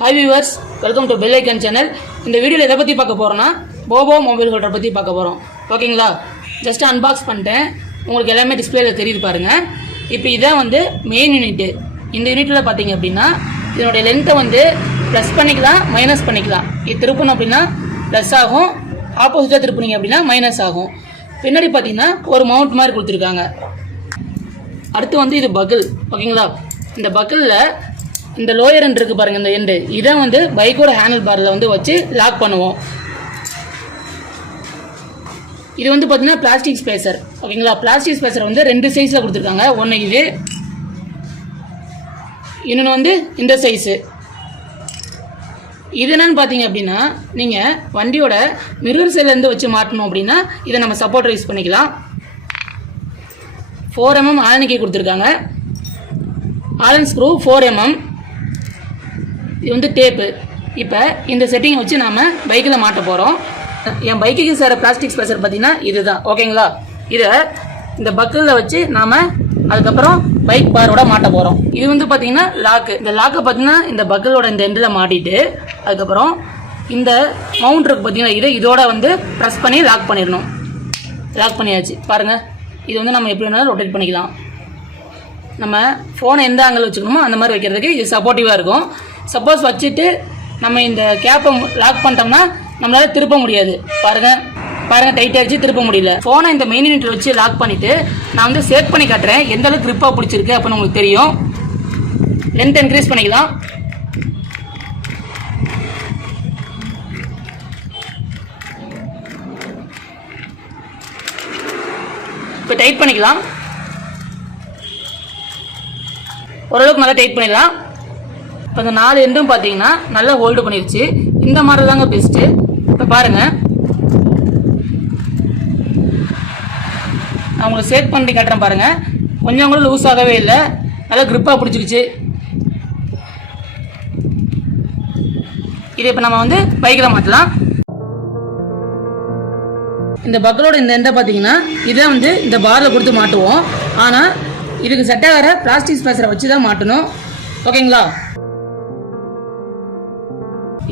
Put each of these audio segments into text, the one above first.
Hi viewers, welcome to Bell Icon channel. இந்த வீடியோல எதை பத்தி பார்க்க போறோம்னா Bobo Mobile holder பத்தி பார்க்க போறோம். ஓகேங்களா? ஜஸ்ட் அன்பாக்ஸ் பண்ணிட்டேன். உங்களுக்கு எல்லாமே டிஸ்ப்ளேல தெரியுது பாருங்க. இப்போ இதான் வந்து மெயின் யூனிட். இந்த யூனிட்ல பாத்தீங்க அப்படினா இதோட லெந்தை வந்து ப்ளஸ் பண்ணிக்கலாம், மைனஸ் பண்ணிக்கலாம். இது திருப்பணும் அப்படினா ப்ளஸ் ஆகும், ஆப்போசிட்டா திருப்புனீங்க அப்படினா மைனஸ் ஆகும். பின்னாடி பாத்தீங்கன்னா ஒரு மவுண்ட் மாதிரி கொடுத்திருக்காங்க. அடுத்து வந்து இது பக்கிள். ஓகேங்களா? இந்த பக்கிள்ல இந்த லோயர் எண்ட் இருக்கு பாருங்க, இந்த எண்டு இதை வந்து பைக்கோட ஹேண்டில் பார்ல வந்து வச்சு லாக் பண்ணுவோம். இது வந்து பார்த்தீங்கன்னா பிளாஸ்டிக் ஸ்பேசர். ஓகேங்களா? பிளாஸ்டிக் ஸ்பேசர் வந்து ரெண்டு சைஸில் கொடுத்துருக்காங்க. ஒன்று இது, இன்னொன்று வந்து இந்த சைஸு. இது என்னன்னு பார்த்தீங்க அப்படின்னா நீங்கள் வண்டியோட மிரர் சைட்லேருந்து வச்சு மாட்டணும் அப்படின்னா இதை நம்ம சப்போர்ட் யூஸ் பண்ணிக்கலாம். 4mm ஆலனிக்கை கொடுத்துருக்காங்க. Allen screw 4mm. இது வந்து டேப்பு. இப்போ இந்த செட்டிங்கை வச்சு நாம் பைக்கில் மாட்ட போகிறோம். என் பைக்குக்கு சேர பிளாஸ்டிக் ஸ்பேசர் பார்த்தீங்கன்னா இதுதான். ஓகேங்களா? இதை இந்த பக்கிளில் வச்சு நாம் அதுக்கப்புறம் பைக் பாரோட மாட்ட போகிறோம். இது வந்து பார்த்தீங்கன்னா லாக்கு. இந்த லாக்கை பார்த்தீங்கன்னா இந்த பக்கிளோட இந்த எண்டில் மாட்டிட்டு அதுக்கப்புறம் இந்த மவுண்ட் இருக்கு பார்த்தீங்கன்னா இதோட வந்து ப்ரெஸ் பண்ணி லாக் பண்ணிடணும். லாக் பண்ணியாச்சு பாருங்கள். இது வந்து நம்ம எப்படி வேணாலும் ரொட்டேட் பண்ணிக்கலாம். நம்ம ஃபோனை எந்த ஆங்கிள் வச்சுக்கணுமோ அந்த மாதிரி வைக்கிறதுக்கு இது சப்போர்ட்டிவாக இருக்கும். சப்போஸ் வச்சுட்டு நம்ம இந்த கேப்பை லாக் பண்ணிட்டோம்னா நம்மளால் திருப்ப முடியாது. பாருங்கள் டைட் ஆகிடுச்சு, திருப்ப முடியல. ஃபோனை இந்த மெயின் யூனிட்டில் வச்சு லாக் பண்ணிவிட்டு நான் வந்து சேக் பண்ணி காட்டுறேன் எந்த அளவுக்கு க்ரிப்பாக பிடிச்சிருக்கு அப்படின்னு உங்களுக்கு தெரியும். லென்த் இன்க்ரீஸ் பண்ணிக்கலாம். இப்போ டைட் பண்ணிக்கலாம். ஓரளவுக்கு நல்லா டைட் பண்ணிடலாம். இப்போ இந்த 4 எண்டும் பார்த்தீங்கன்னா நல்லா ஹோல்டு பண்ணிடுச்சு. இந்த மாடல் தாங்க பெஸ்ட்டு. இப்போ பாருங்கள், நான் உங்களுக்கு சேக் பண்ணி காட்டுறேன் பாருங்கள். கொஞ்சம் கூட லூஸ் ஆகவே இல்லை, நல்லா க்ரிப்பாக பிடிச்சிருச்சு. இதை இப்போ நம்ம வந்து பைக்கில் மாற்றலாம். இந்த பக்கலோட இந்த எண்டை பார்த்தீங்கன்னா இதை வந்து இந்த பாரில் கொடுத்து மாட்டுவோம். ஆனால் இதுக்கு செட் ஆகிற பிளாஸ்டிக் ஸ்பேசரை வச்சு தான் மாட்டணும். ஓகேங்களா?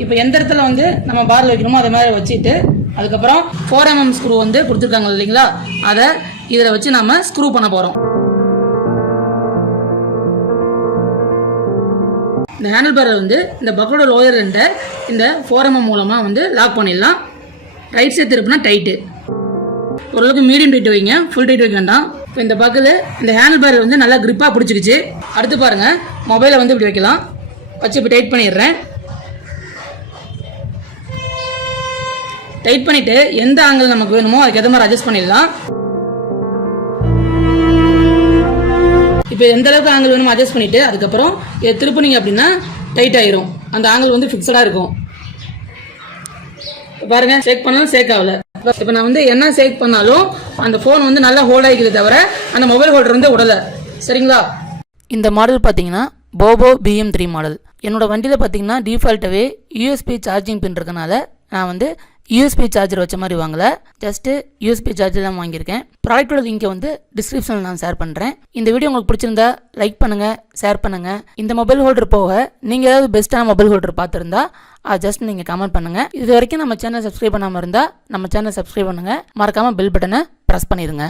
இப்போ எந்த இடத்துல வந்து நம்ம பாரில் வைக்கணுமோ அதை மாதிரி வச்சுட்டு அதுக்கப்புறம் 4mm ஸ்க்ரூ வந்து கொடுத்துருக்காங்க இல்லைங்களா, அதை இதில் வச்சு நம்ம ஸ்க்ரூ பண்ண போகிறோம். இந்த ஹேண்டில் பாரை வந்து இந்த பக்கலோட லோயர் எண்டை இந்த 4mm மூலமாக வந்து லாக் பண்ணிடலாம். ரைட் சைடு திருப்பினா டைட்டு. ஓரளவுக்கு மீடியம் டைட் வைங்க, ஃபுல் டைட் வைக்க வேண்டாம். இப்போ இந்த பக்கில் இந்த ஹேண்டில் பார் வந்து நல்லா க்ரிப்பாக பிடிச்சிருச்சு. அடுத்து பாருங்கள், மொபைலை வந்து இப்படி வைக்கலாம். வச்சு இப்போ டைட் பண்ணிடுறேன். டைட் பண்ணிவிட்டு எந்த ஆங்கிள் நமக்கு வேணுமோ அதுக்கு எந்த மாதிரி அட்ஜஸ்ட் பண்ணிடலாம். இப்போ எந்த அளவுக்கு ஆங்கிள் வேணுமோ அட்ஜஸ்ட் பண்ணிவிட்டு அதுக்கப்புறம் இதை திருப்பினீங்க அப்படின்னா டைட் ஆயிரும். அந்த ஆங்கிள் வந்து ஃபிக்ஸடாக இருக்கும். பாருங்க, சேக் பண்ணாலும் சேக் ஆகல. இப்போ நான் வந்து என்ன சேக் பண்ணாலும் அந்த ஃபோன் வந்து நல்லா ஹோல்ட் ஆகிக்குது தவிர அந்த மொபைல் ஹோல்டர் வந்து உடலை. சரிங்களா? இந்த மாடல் பார்த்தீங்கன்னா போபோ BM3 மாடல். என்னோட வண்டியில் பார்த்தீங்கன்னா டிஃபால்ட்டாகவே USB சார்ஜிங் பின் இருக்கனால நான் வந்து USB சார்ஜர் வச்ச மாதிரி வாங்கல, ஜஸ்ட்டு USB சார்ஜர் தான் வாங்கியிருக்கேன். ப்ராடக்டோட லிங்கை வந்து டிஸ்கிரிப்ஷனில் நான் ஷேர் பண்ணுறேன். இந்த வீடியோ உங்களுக்கு பிடிச்சிருந்தா லைக் பண்ணுங்கள், ஷேர் பண்ணுங்கள். இந்த மொபைல் ஹோல்டர் போக நீங்கள் ஏதாவது பெஸ்ட்டான மொபைல் ஹோல்டர் பார்த்துருந்தா அது ஜஸ்ட் நீங்கள் கமெண்ட் பண்ணுங்கள். இது வரைக்கும் நம்ம சேனல் சப்ஸ்கிரைப் பண்ணாமல் இருந்தால் நம்ம சேனல் சப்ஸ்கிரைப் பண்ணுங்கள். மறக்காமல் பெல் பட்டனை ப்ரெஸ் பண்ணிடுங்க.